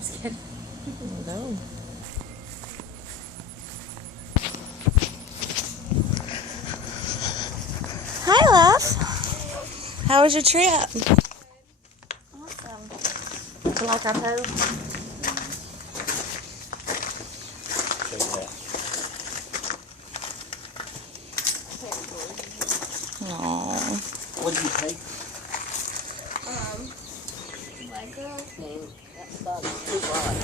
Just kidding. No. Hi, love. How was your trip? Awesome. You like our pose? Check it out. Aww. What did you take? Lego, I think. That's about too right.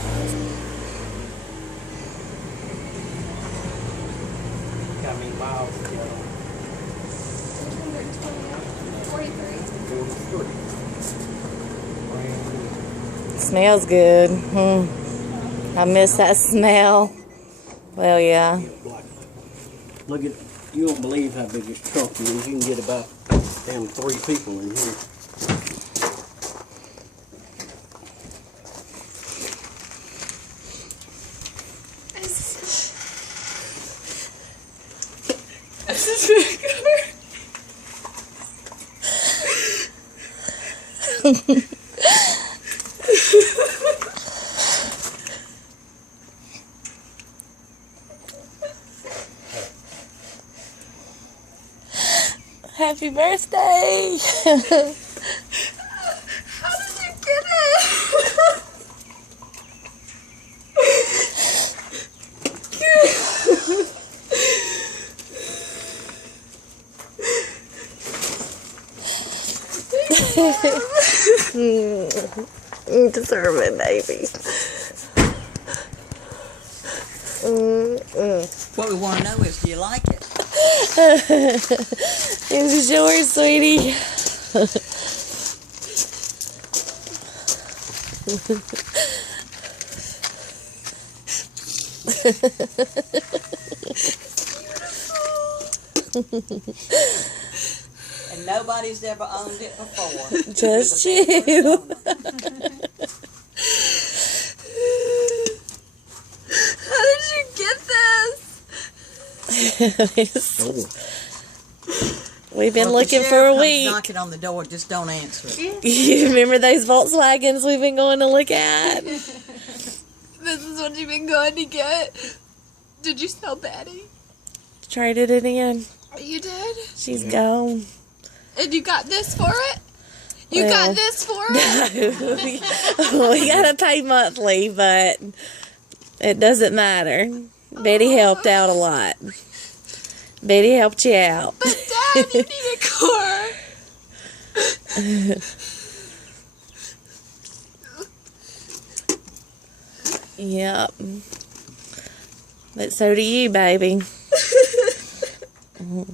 Got me miles ago. 43. 43. Smells good. I miss that smell. Well, yeah. Look at, you won't believe how big this truck is. You can get about damn 3 people in here. Happy birthday! How did you get it? You deserve it, baby. What we want to know is, do you like it? This is yours, sweetie. And nobody's ever owned it before. Just You're the very you. first owner. How did you get this? We've been Well, if looking the for sheriff a comes week. knocking on the door, just don't answer it. You remember those Volkswagens we've been going to look at? This is what you've been going to get. Did you sell Betty? Traded it in. You did? She's gone. And you got this for it? You Well, got this for it? We gotta pay monthly, but it doesn't matter. Betty helped out a lot. Betty helped you out. But Dad, you need a car. Yep. But so do you, baby.